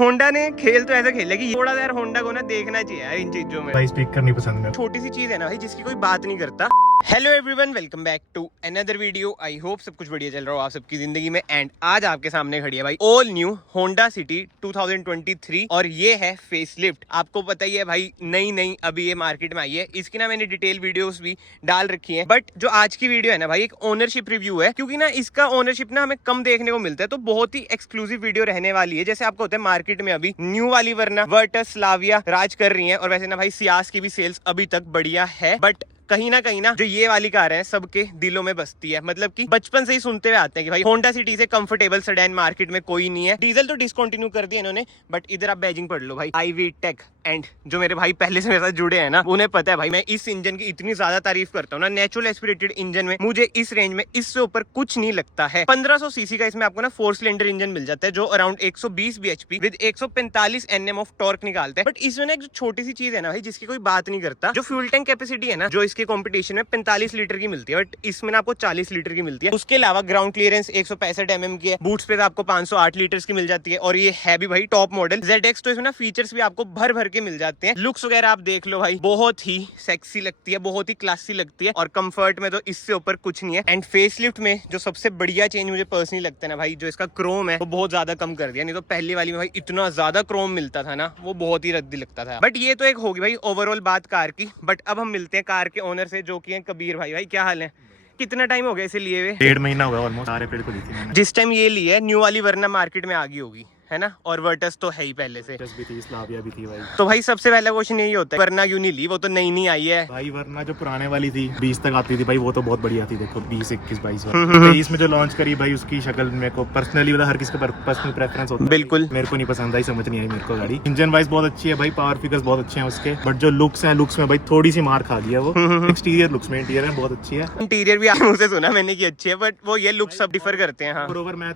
Honda ने खेल तो ऐसा खेला कि थोड़ा यार होंडा को ना देखना चाहिए यार इन चीजों में। भाई स्पीकर नहीं पसंद है, छोटी सी चीज है ना भाई जिसकी कोई बात नहीं करता। Hello everyone, welcome back to another video. I hope सब कुछ बढ़िया चल रहा हो आप सबकी जिंदगी में। एंड आज आपके सामने खड़ी है भाई ऑल न्यू होंडा सिटी 2023 और ये है फेसलिफ्ट। आपको पता ही है भाई, नई अभी ये मार्केट में आई है। इसकी ना मैंने डिटेल वीडियोस भी डाल रखी है, बट जो आज की वीडियो है ना भाई एक ओनरशिप रिव्यू है, क्योंकि ना इसका ओनरशिप ना हमें कम देखने को मिलता है, तो बहुत ही एक्सक्लूसिव वीडियो रहने वाली है। जैसे आपको होता है मार्केट में अभी न्यू वाली वरना वर्टस स्लाविया राज कर रही है, और वैसे ना भाई सियास की भी सेल्स अभी तक बढ़िया है। बट कहीं ना जो ये वाली कार है सबके दिलों में बसती है। मतलब कि बचपन से ही सुनते हुए आते हैं कि भाई होंडा सिटी से कंफर्टेबल सेडान मार्केट में कोई नहीं है। डीजल तो डिसकंटिन्यू कर दिया इन्होंने, बट इधर आप बैजिंग पढ़ लो भाई IV टेक। एंड जो मेरे भाई पहले से मेरे साथ जुड़े हैं ना, उन्हें पता है भाई मैं इस इंजन की इतनी ज्यादा तारीफ करता हूँ ना। नेचुरल एस्पिरेटेड इंजन में मुझे इस रेंज में इससे ऊपर कुछ नहीं लगता है। 1500 सीसी का इसमें आपको ना 4 सिलेंडर इंजन मिल जाता है, जो around 120 bhp with 145 Nm of torque निकालते हैं। बट इसमें ना एक जो छोटी सी चीज है ना भाई जिसकी कोई बात नहीं करता, जो फ्यूल टैंक कैपेसिटी है ना, जो इसके कॉम्पिटिशन में 45 लीटर की मिलती है, बट इसमें ना आपको 40 लीटर की मिलती है। उसके अलावा ग्राउंड क्लियरेंस 165 mm की है। बूट स्पेस आपको 508 लीटर की मिल जाती है, और ये है भी भाई टॉप मॉडल ZX। तो इसमें ना फीचर्स भी आपको भर के मिल जाते हैं। लुक्स वगैरह आप देख लो भाई, बहुत ही सेक्सी लगती है, बहुत ही क्लासी लगती है, और कंफर्ट में तो इससे ऊपर कुछ नहीं है। एंड फेसलिफ्ट में जो सबसे बढ़िया चेंज मुझे पर्सनली लगता है ना भाई, जो इसका क्रोम है वो बहुत ज्यादा कम कर दिया। नहीं तो पहली वाली में भाई इतना ज्यादा क्रोम मिलता था ना, वो बहुत ही रद्दी लगता था। बट ये तो एक होगी भाई ओवरऑल बात कार की। बट अब हम मिलते हैं कार के ओनर से, जो कि है कबीर भाई। भाई क्या हाल है? कितना टाइम हो गया इसे लिए हुए? 1.5 महीना हुआ ऑलमोस्ट। 4 अप्रैल को ली थी मैंने। जिस टाइम ये ली है न्यू वाली वरना मार्केट में आ गई होगी, है ना, और वर्टस तो है ही पहले से। भी थी, स्लाविया भी थी भाई। तो भाई सबसे पहला क्वेश्चन यही होता है, वरना क्यों नहीं ली? वो तो नई आई है भाई। वरना जो पुराने वाली थी 20 तक आती थी भाई, वो तो बहुत बढ़िया थी। देखो 20, 21, 22 23 में जो लॉन्च करी भाई, उसकी शक्ल मेरे को पर्सनली हर किसी का पर्सनल प्रेफरेंस होता है। बिल्कुल मेरे को नहीं पसंद आई, समझ नहीं आई मेरे को गाड़ी। इंजन वाइज बहुत अच्छी है भाई, पावर फिगर्स बहुत अच्छे हैं उसके, बट जो लुक्स हैं, लुक्स में भाई थोड़ी सी मार खा गया वो। एक्सटीरियर लुक्स में, इंटीरियर में बहुत अच्छी है। इंटीरियर भी आप मुझसे सुना मैंने की अच्छी है, बट वो ये लुक सब डिफर करते हैं। बरोबर मैं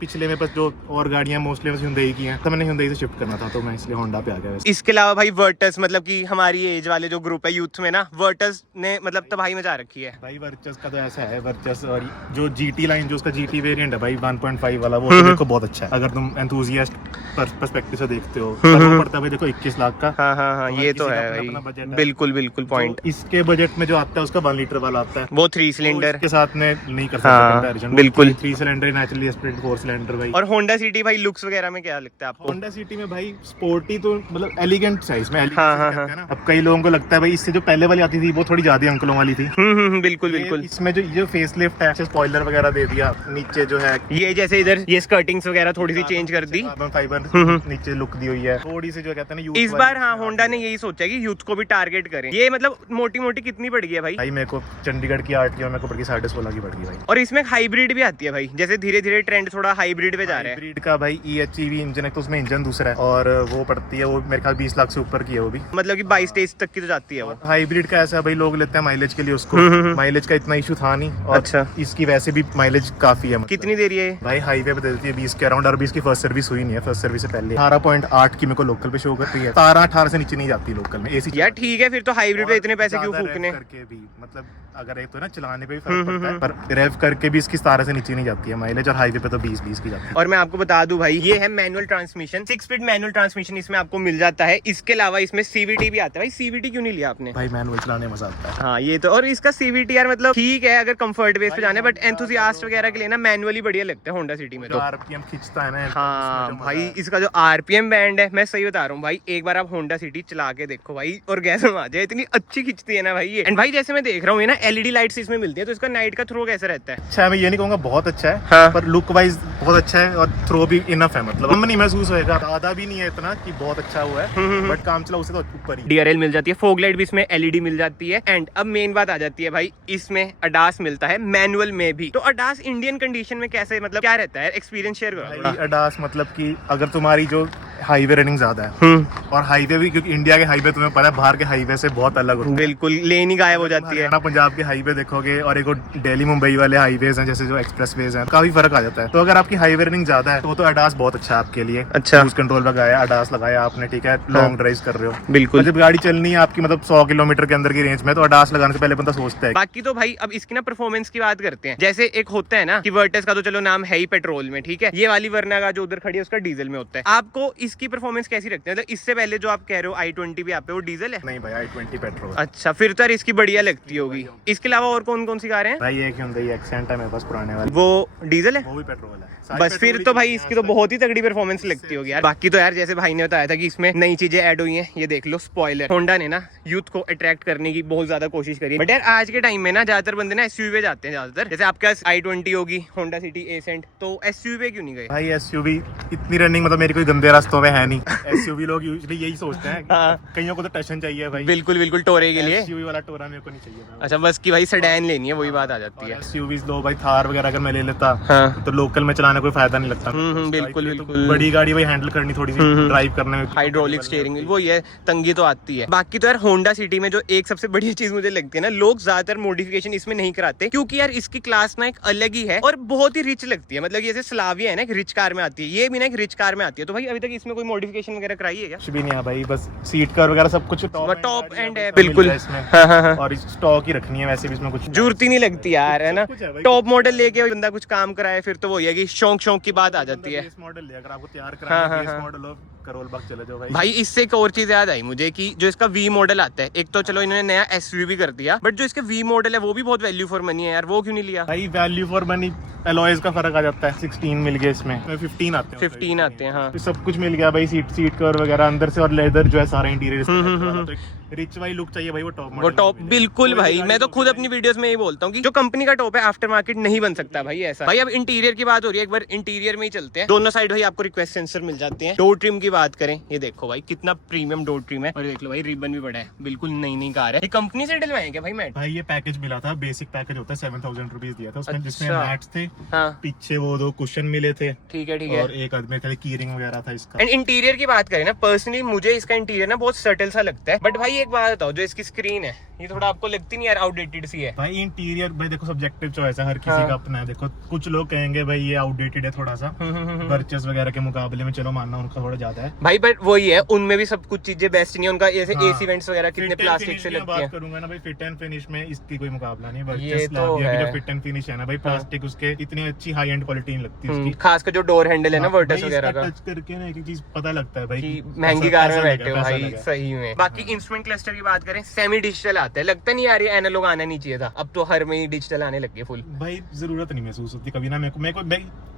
पिछले में बस जो और गाड़ियां मोस्टली Hyundai की हैं, तो मैंने Hyundai से शिफ्ट करना था, तो मैं इसलिए होंडा पे आ गया। इसके अलावा भाई वर्टस, मतलब कि हमारी एज वाले जो ग्रुप है यूथ में ना, वर्टस ने मतलब तबाही मचा रखी है भाई। वर्चस का तो ऐसा है, वर्चस और जो GT लाइन, जो उसका GT वेरिएंट है भाई 1.5 वाला, वो तो देखो बहुत अच्छा है। अगर तुम एंथुसियास्ट पर्सपेक्टिव से देखते हो, तो वो पड़ता है भाई देखो 21 लाख का। हाँ ये तो है भाई, बिल्कुल पॉइंट। इसके बजट में जो आता है उसका 1 लीटर वाला आता है, वो 3 सिलेंडर के साथ में नहीं कर सकते कंपैरिजन। बिल्कुल 3 सिलेंडर नेचुरली एस्पिरेटेड 4 सिलेंडर भाई। और होंडा सिटी भाई लुक्स वगैरह में क्या लगता है आपको? होंडा सिटी में भाई स्पोर्टी तो मतलब एलिगेंट है इसमें, हाँ। ना। अब कई लोगों को लगता है भाई इससे जो पहले वाली आती थी वो थोड़ी ज्यादा अंकलों वाली थी। बिल्कुल। इसमें जो फेसलिफ्ट है, स्पॉइलर वगैरह दे दिया, नीचे जो है ये जैसे इधर ये स्कर्टिंग्स वगैरह थोड़ी सी चेंज कर दी, कार्बन फाइबर नीचे लुक दी हुई है थोड़ी सी, जो कहते हैं ना। इस बार हाँ होंडा ने यही सोचा कि यूथ को भी टारगेट करें। ये मतलब मोटी कितनी पड़ गई है भाई? मेरे को चंडीगढ़ की RTO मेरे को पड़ गई 16.5 की पड़ गई भाई। और इसमें हाइब्रिड भी आती है भाई, जैसे धीरे ट्रेंड थोड़ा हाइब्रिड पे जा रहा है। हाइब्रिड का भाई EHEV इंजन है, तो उसमें इंजन दूसरा है, और वो पड़ती है, वो मेरे ख्याल 20 लाख से ऊपर की है वो भी। मतलब कि 22-23 तक की तो जाती है वो। हाइब्रिड का ऐसा भाई, लोग लेते हैं माइलेज के लिए उसको। माइलेज का इतना इशू था नहीं, और अच्छा। इसकी वैसे भी माइलेज काफी है। कितनी देर है भाई? हाईवे पे देती है 20 के अराउंड, और 20 की फर्स्ट सर्विस हुई नहीं है। फर्स्ट सर्विस से पहले 18.8 की मेरे को लोकल पे शो कर रही है। 17-18 से नीचे नहीं जाती लोकल में AC। यार ठीक है, फिर तो हाइब्रिड पे इतने पैसे क्यों फूकने? करके भी मतलब अगर एक तो ना चलाने पे भी फर्क पड़ता है, पर रेव करके भी इसकी 17 से नीचे नहीं जाती है माइलेज, और हाईवे पे तो 20 की जाती है। और मैं आपको बता दूं भाई, ये है manual transmission, 6 speed manual transmission इसमें आपको मिल जाता है। इसके अलावा इसमें CVT भी आता है। भाई CVT क्यों नहीं लिया आपने? भाई मैनुअल चलाने मजा आता है। हाँ ये तो, और इसका CVT यार मतलब ठीक है अगर कंफर्ट बेस पे जाना है, बट एंथुसियास्ट वगैरह के लिए ना मैनुअली बढ़िया लगता है होंडा सिटी में। तो RPM खींचता है ना। हाँ भाई, इसका जो RPM बैंड है, मैं सही बता रहा हूँ भाई, एक बार आप होंडा सिटी चला के देखो भाई, और गैसम आ जाए, इतनी अच्छी खींचती है ना भाई ये। एंड भाई जैसे मैं देख रहा हूँ ये ना LED लाइट्स इसमें मिलती है, तो इसका नाइट का थ्रो कैसा रहता है? अच्छा है, मैं ये नहीं कहूँगा बहुत अच्छा है, हाँ। पर लुक वाइज बहुत अच्छा है, और थ्रो भी इनफ है। मतलब हम नहीं महसूस होएगा, ज्यादा भी नहीं है इतना कि बहुत अच्छा हुआ है, बट काम चला उसे तो ऊपर ही। DRL मिल जाती है, फॉग लाइट भी इसमें LED मिल जाती है। एंड अब मेन बात आ जाती है भाई, इसमें ADAS मिलता है मैनुअल में भी। तो ADAS इंडियन कंडीशन में कैसे, मतलब क्या रहता है? एक्सपीरियंस शेयर करो। ADAS मतलब कि अगर तुम्हारी जो हाईवे रनिंग ज्यादा है, और हाईवे भी, क्योंकि इंडिया के हाईवे तुम्हें पता है बाहर के हाईवे से बहुत अलग होते हैं। बिल्कुल, लेन ही गायब हो जाती है। पंजाब के हाईवे देखोगे और एक दिल्ली मुंबई वाले हाईवेज हैं, जैसे जो एक्सप्रेसवेज हैं, काफी फर्क आ जाता है। तो अगर आपकी हाईवे रनिंग ज्यादा है, तो ADAS बहुत अच्छा है आपके लिए। अच्छा, क्रूज कंट्रोल लगाया, ADAS लगाया आपने, ठीक है, लॉन्ग ड्राइव कर रहे हो। बिल्कुल। जब गाड़ी चलनी है आपकी मतलब 100 किलोमीटर के अंदर की रेंज में, तो ADAS लगाने से पहले बंदा सोचता है। बाकी तो भाई अब इसकी ना परफॉर्मेंस की बात करते हैं। जैसे एक होता है ना कि वर्टस का तो चलो नाम है ही पेट्रोल में, ठीक है, ये वाली वरना का जो उधर खड़ी है उसका डीजल में होता है। आपको इसकी परफॉर्मेंस कैसी रखते हैं? मतलब इससे पहले जो आप कह रहे हो i20 भी आप पे, वो डीजल है? नहीं भाई i20 पेट्रोल। अच्छा, फिर तो यार इसकी बढ़िया लगती होगी। इसके अलावा और कौन कौन सी कारें हैं भाई एक Hyundai एक्सेंट है मेरे पास पुराने वाली, वो डीजल है? वो भी पेट्रोल है। बस फिर तो भाई इसकी तो बहुत ही तगड़ी परफॉर्मेंस लगती होगी यार। बाकी तो यार जैसे भाई ने बताया था कि इसमें नई चीजें ऐड हुई हैं, ये देख लो स्पॉइलर। होंडा ने ना यूथ को अट्रैक्ट करने की बहुत ज्यादा कोशिश करी, बट यार आज के टाइम में ना ज्यादातर बंदे ना एसयूवी पे जाते हैं ज्यादातर। जैसे आपके पास i20 होगी, होंडा सिटी एसेंट, तो एसयूवी पे क्यों नहीं गए? भाई एसयूवी इतनी रनिंग मतलब मेरी कोई गंदे रास्तों में है नहीं। एसयूवी लोग यूजुअली यही सोचते हैं, हाँ। कईयों को तो टशन चाहिए भाई। बिल्कुल बिल्कुल, टोरे के लिए। एसयूवी वाला टोरा मेरे को नहीं चाहिए था। अच्छा, बस की भाई सेडान लेनी है, वही बात आ जाती है। एसयूवी लो भाई, थार वगैरह अगर मैं ले लेता हाँ। तो लोकल में चलाने कोई फायदा नहीं लगता। बिल्कुल तो बिल्कुल। बड़ी गाड़ी भाई हैंडल करनी थोड़ी सी ड्राइव करने में, हाइड्रोलिक स्टीयरिंग वो ये तंगी तो आती है। बाकी तो यार होंडा सिटी में जो एक सबसे बढ़िया चीज मुझे लगती है ना, लोग ज्यादातर मॉडिफिकेशन इसमें नहीं कराते, क्योंकि यार इसकी क्लास ना एक अलग ही है और बहुत ही रिच लगती है। मतलब जैसे स्लाविया है ना, एक रिच कार में आती है, ये भी ना एक रिच कार में आती है। तो भाई अभी तक इसमें कोई मॉडिफिकेशन वगैरह कराई है क्या? कुछ भी नहीं है भाई, बस सीट कवर वगैरह सब कुछ टॉप एंड है बिल्कुल। हाँ। और स्टॉक ही रखनी है, वैसे भी इसमें कुछ जरूरत ही नहीं लगती यार, है ना। टॉप मॉडल लेके बंदा कुछ काम कराए फिर तो वो है कि शौक की बात आ जाती है। मॉडल ले, अगर आपको तैयार कराना है बेस मॉडल हो, करोल बाग चले जाओ भाई। इससे एक और चीज याद आई मुझे कि जो इसका वी मॉडल आता है, एक तो चलो इन्होंने नया एसयूवी भी कर दिया, बट जो इसके वी मॉडल है वो भी बहुत वैल्यू फॉर मनी है यार, वो क्यों नहीं लिया? भाई वैल्यू फॉर मनी एलॉयज का फर्क आ जाता है। 16 मिल गया इसमें, 15 आते हैं। 15 आते हैं, हाँ। तो सब कुछ मिल गया भाई, सीट कवर वगैरह अंदर से, और लेदर जो है सारा इंटीरियर। रिच वाली लुक चाहिए भाई, वो टॉप बिल्कुल भाई। मैं तो खुद अपनी वीडियोस में यही बोलता हूँ कि जो कंपनी का टॉप है आफ्टर मार्केट नहीं बन सकता भाई ऐसा। भाई अब इंटीरियर की बात हो रही है, एक बार इंटीरियर में ही चलते हैं। दोनों साइड भाई आपको रिक्वेस्ट सेंसर मिल जाते हैं। डोर ट्रिम की बात करें, ये देखो भाई कितना प्रीमियम डोर ट्रिम है, और देख लो भाई रिबन भी बड़ा है, बिल्कुल नई कार है। ये कंपनी से डलवाए क्या भाई मैट? भाई ये पैकेज मिला था, बेसिक पैकेज होता है, 7000 रुपीज दिया था उसमें, जिसमें अच्छा। मैट्स थे, हाँ। पीछे वो 2 कुशन मिले थे, ठीक है। और एक आदमी खाली कीरिंग वगैरह था इसका। एंड इंटीरियर की बात करें ना, पर्सनली मुझे इसका इंटीरियर ना बहुत सटल सा लगता है। बट भाई एक बात बताओ, जो इसकी स्क्रीन है ये थोड़ा आपको लगती नहीं यार आउटडेटेड सी है? भाई इंटीरियर भाई देखो सब्जेक्टिव चॉइस है, हर किसी हाँ। का अपना है। देखो कुछ लोग कहेंगे भाई ये आउटडेटेड है थोड़ा सा, वर्चस वगैरह के मुकाबले में, चलो मानना उनका थोड़ा ज्यादा है भाई, बट वही है, उनमें भी सब कुछ चीजें बेस्ट नहीं है। उनका जैसे हाँ। एसी वेंट्स वगैरह कितने प्लास्टिक से लगते हैं। बात करूंगा ना भाई, फिट एंड फिनिश में इसकी कोई मुकाबला नहीं है। ये वर्चस तो लाविया की है। जो फिट एंड फिनिश है ना भाई, प्लास्टिक उसके इतनी अच्छी हाई एंड क्वालिटी नहीं लगती उसकी। खासकर जो डोर हैंडल है ना, हाँ, वर्टस भाई वगैरह इसका का, टच करके ना एक चीज पता लगता है भाई कि कि महंगी पैसा- कार में पैसा बैठे हो लगा, भाई, पैसा लगा। सही में। बाकी इंस्ट्रूमेंट क्लस्टर की बात करें, सेमी डिजिटल आता है, लगता नहीं यार ये एनालॉग आना नहीं चाहिए था, अब तो हर में ही डिजिटल आने लग गए फुल। भाई जरूरत नहीं महसूस होती कभी ना, मेरे को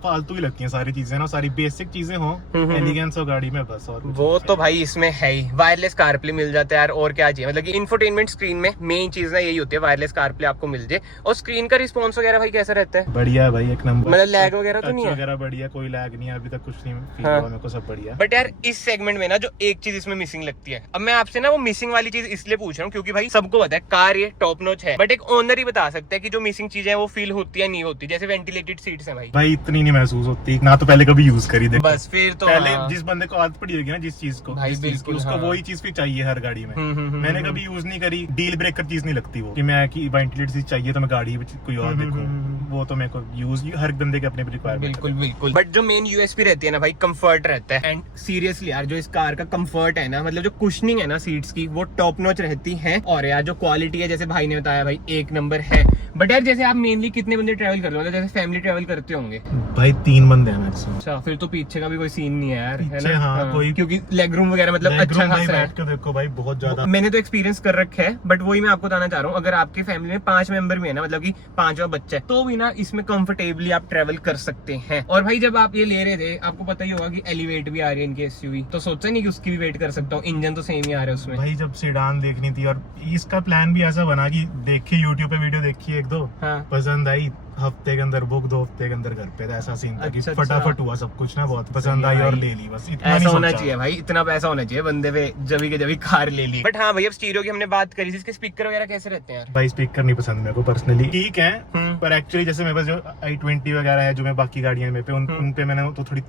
फालतू ही लगती हैं सारी चीजें ना, सारी बेसिक चीजें हो, एलिगेंस हो गाड़ी में, बस। और वो तो भाई इसमें है ही, वायरलेस कारप्ले मिल जाता है यार, और क्या चाहिए। मतलब कि इंफोटेनमेंट स्क्रीन में मेन चीज ना यही होती है, वायरलेस कारप्ले आपको मिल जाए। और स्क्रीन का रिस्पॉन्स वगैरह भाई कैसा रहता है? बढ़िया है भाई, एक नंबर। मतलब लैग वगैरह तो नहीं है? वगैरह बढ़िया, कोई लैग नहीं है अभी तक, कुछ नहीं फील हाँ। हुआ मेरे को, सब बढ़िया। बट यार इस सेगमेंट में ना जो एक चीज इसमें मिसिंग लगती है, अब मैं आपसे ना वो मिसिंग वाली चीज इसलिए पूछ रहा हूँ क्योंकि भाई सबको पता है कार ये टॉप नॉच है, बट एक ओनर ही बता सकता है कि जो मिसिंग चीजें हैं वो फील होती है नहीं होती। जैसे वेंटिलेटेड सीट्स हैं भाई इतनी नहीं महसूस होती ना, तो पहले कभी यूज करी देखो। बस फिर तो पहले हाँ। जिस बंदे को आदत पड़ी होगी ना जिस चीज को, भाई जिस चीज की, बिल्कुल, उसको हाँ। वही चीज फिर चाहिए हर गाड़ी में। मैंने हम्म। कभी यूज नहीं करी, डील ब्रेकर चीज नहीं लगती वो, कि मैं कि वेंटिलेटेड चीज चाहिए तो मैं गाड़ी में कोई और देखूं, वो तो मेरे को यूज हर बंदे के अपने रिक्वायरमेंट। बिल्कुल। बट जो मेन यूएसपी रहती है ना भाई, कंफर्ट रहता है। एंड सीरियसली यार जो इस कार का कंफर्ट है ना, मतलब जो कुशनिंग है ना सीट्स की, वो टॉप नॉच रहती है। और यार जो क्वालिटी है, जैसे भाई ने बताया भाई, एक नंबर है। बट यार जैसे आप मेनली कितने बंदे ट्रैवल कर रहे हो, जैसे फैमिली ट्रैवल करते होंगे? भाई 3 बंदे हैं मैक्सिमम। अच्छा, फिर तो पीछे का भी कोई सीन नहीं है यार, है पीछे ना? हाँ, कोई क्योंकि लेग रूम वगैरह मतलब अच्छा खासा है। बैठ के देखो भाई, बहुत ज्यादा। मैंने तो एक्सपीरियंस कर रखा है, बट वही मैं आपको बताना चाह रहा हूँ, अगर आपकी फैमिली में 5 मेंबर भी है ना, मतलब कि 5वां बच्चा है, तो भी ना इसमें कंफर्टेबली आप ट्रेवल कर सकते हैं। और भाई जब आप ये ले रहे थे, आपको पता ही होगा कि एलिवेट भी आ रही है इनकी एसयूवी, तो सोचा नहीं कि उसकी भी वेट कर सकता हूँ, इंजन तो सेम ही आ रहा है उसमें। भाई जब सेडान देखनी थी, और इसका प्लान भी ऐसा बना कि देखी यूट्यूब पे वीडियो देखी 1-2, हाँ। पसंद आई, हफ्ते के अंदर बुक, 2 हफ्ते के अंदर घर पे, ऐसा सीन था कि अच्छा, फटाफट हुआ सब कुछ ना, बहुत पसंद आई और ले ली, बस इतना ऐसा नहीं होना सोचा। चाहिए भाई, इतना पैसा होना चाहिए बंदे पे, जभी के जभी कार ले ली। बट हाँ भाई, अब स्टीरियो की हमने बात करी थी, इसके स्पीकर वगैरह कैसे रहते हैं यार? भाई स्पीकर नहीं पसंद मेरे को पर्सनली, ठीक है, हम्म। पर एक्चुअली जैसे मेरे पास जो i20 वगैरह है, जो मैं बाकी गाड़ियां में पे उन पे मैंने तो थोड़ी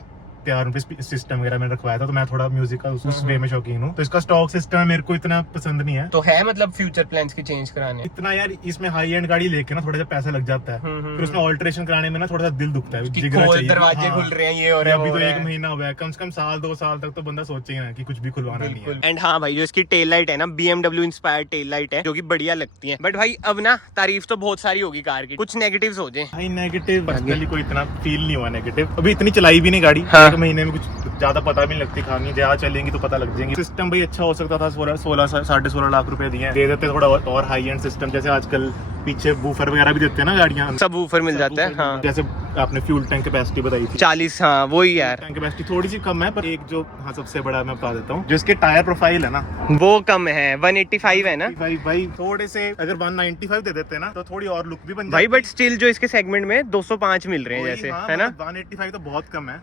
तैयार उन पे सिस्टम वगैरह मैंने रखवाया था, तो मैं थोड़ा म्यूजिक का उस वे में शौकीन हूँ, तो इसका स्टॉक सिस्टम मेरे को इतना पसंद नहीं है। तो है मतलब फ्यूचर प्लान्स की चेंज कराने? इतना यार इसमें हाई एंड गाड़ी लेके ना थोड़ा सा पैसा लग जाता है, फिर उसमें ऑल्टरेशन कराने में ना थोड़ा सा दिल दुखता है, कि जिगरा चाहिए। दरवाजे हाँ। खुल रहे हैं, ये हो रहा है, अभी वो तो हो रहा 1 है। महीना हो गया, कम से कम 1-2 साल तक तो बंदा सोचेगा ना कि कुछ भी खुलवाना नहीं है। एंड हाँ भाई, जो इसकी टेल लाइट है ना, BMW इंस्पायर्ड टेल लाइट है, जो कि बढ़िया लगती है। बट भाई अब ना तारीफ तो बहुत सारी होगी कार की, कुछ नेगेटिव्स हो जाए। भाई नेगेटिव पर्सनली कोई इतना फील नहीं हुआ नेगेटिव, अभी इतनी चलाई भी नहीं गाड़ी, एक महीने में कुछ ज्यादा पता भी नहीं लगती खानी, जहाँ चलेंगी तो पता लग जाएंगी। सिस्टम भाई अच्छा हो सकता था, 16-16.5 लाख रुपए दिए, दे देते थोड़ा और हाई एंड सिस्टम, जैसे आजकल पीछे बूफर वगैरह भी देते हैं ना गाड़ियाँ, सब वूफर मिल जाता है। हाँ जैसे आपने फ्यूल टैंक कैपेसिटी बताई थी 40, हाँ वही यार, टैंक कैपेसिटी थोड़ी सी कम है, पर एक जो हाँ सबसे बड़ा मैं बता देता हूँ, जो इसके टायर प्रोफाइल है ना वो कम है, 185 है ना भाई थोड़े से अगर 195 दे देते ना तो थोड़ी और लुक भी बन भाई, जाती। बट स्टिल जो इसके सेगमेंट में 205 मिल रहे हैं वही, जैसे, हाँ, है ना। 185 तो बहुत कम है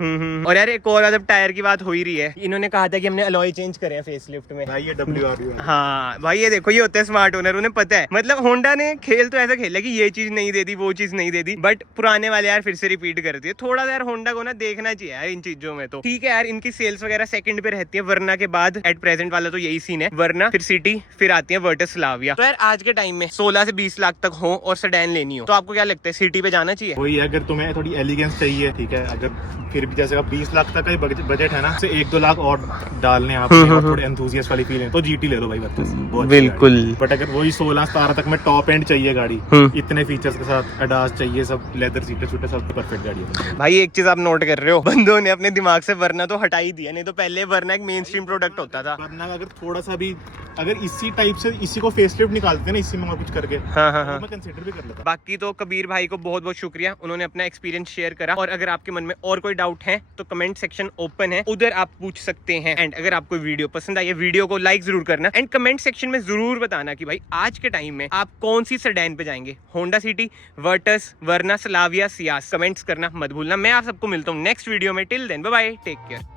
और यार एक और अगर टायर की बात हो ही रही है, इन्होंने कहा था कि हमने अलॉय चेंज करे हैं फेसलिफ्ट में भाई, ये WRU है। हाँ भाई ये देखो, ये होते हैं स्मार्ट ओनर, उन्हें पता है। मतलब होंडा ने खेल तो ऐसा खेला कि ये चीज नहीं दे दी, वो चीज नहीं दे दी, बट पुराने वाले यार फिर से रिपीट करती है। थोड़ा सा यार होंडा को ना देखना चाहिए यार इन चीजों में। तो ठीक है यार, इनकी सेल्स वगैरह सेकंड पे रहती है, वरना के बाद एट प्रेजेंट वाला तो यही सीन है, वरना फिर सिटी, फिर आती है वर्टस स्लाविया। तो यार आज के टाइम में 16 से 20 लाख तक हो और सेडान लेनी हो, तो आपको क्या लगता है सिटी पे जाना चाहिए? वही, अगर तुम्हें थोड़ी एलिगेंस चाहिए, ठीक है, अगर फिर भी जैसे 20 लाख तक का ही बजट है ना, से 1-2 लाख और डालने आप थोड़े एंथुसियास्ट वाली फील है तो GT ले लो भाई, बिल्कुल। बट अगर वही 16-17 तक में टॉप एंड चाहिए गाड़ी, इतने फीचर्स के साथ, अडास चाहिए, सब लेदर सीटें सब परफेक्ट गाड़ी है भाई। एक चीज आप नोट कर रहे हो, बंदों ने अपने दिमाग से वरना तो हटा ही दिया, नहीं तो पहले वरना एक मेन स्ट्रीम प्रोडक्ट होता था। वरना अगर थोड़ा सा भी अगर इसी टाइप से इसी को फेसलिफ्ट निकालते ना, इसी में कुछ करके, हाँ। मैं कंसीडर भी कर लेता। बाकी तो कबीर भाई को बहुत बहुत शुक्रिया, उन्होंने अपना एक्सपीरियंस शेयर करा। और अगर आपके मन में और कोई डाउट है तो कमेंट सेक्शन ओपन है, उधर आप पूछ सकते हैं। एंड अगर आपको वीडियो पसंद आई है, वीडियो को लाइक जरूर करना एंड कमेंट सेक्शन में जरूर बताना कि भाई आज के टाइम में आप कौन सी सेडान पे जाएंगे, Honda City, Virtus, Verna, Slavia, Ciaz. Comments करना मत भूलना। मैं आप सबको मिलता हूँ नेक्स्ट वीडियो में। Till then bye bye, take care.